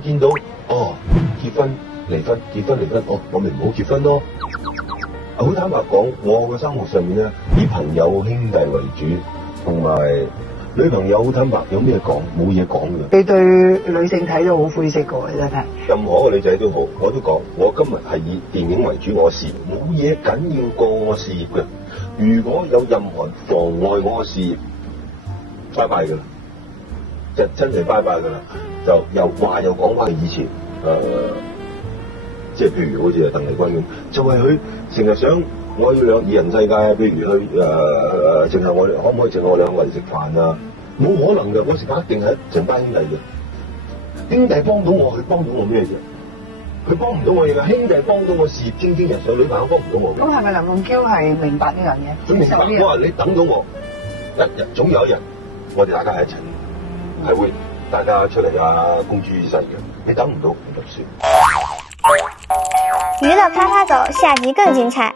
我見到結婚離婚，結婚離婚，我咪唔好結婚咯。好坦白講，我嘅生活上面咧，以朋友兄弟為主，同埋女朋友好坦白，有咩講冇嘢講嘅。你對女性睇到好灰色嘅真係。任何嘅女仔都好，我都講，我今日係以電影為主，我事業冇嘢緊要過我事業嘅。如果有任何人妨礙我嘅事業，拜拜㗎啦，真係拜拜㗎啦。就又講翻以前即係譬如好似鄧麗君咁，就係佢成日想我要二人世界，譬如去淨係我哋可唔可以淨係我兩個人食飯啊？冇可能嘅，我食飯一定係成班兄弟嘅。兄弟幫到我，佢幫到我咩啫？佢幫唔到我嘢㗎。兄弟幫到我事業蒸蒸日上，女朋友幫唔到我嘅。咁係咪林鳳嬌係明白呢樣嘢？佢明白我話你等到我，一日總有一日，我哋大家喺一齊，係會大家出嚟公諸於世嘅。你等唔到，咁就算。娛樂啪啪走，下集更精彩。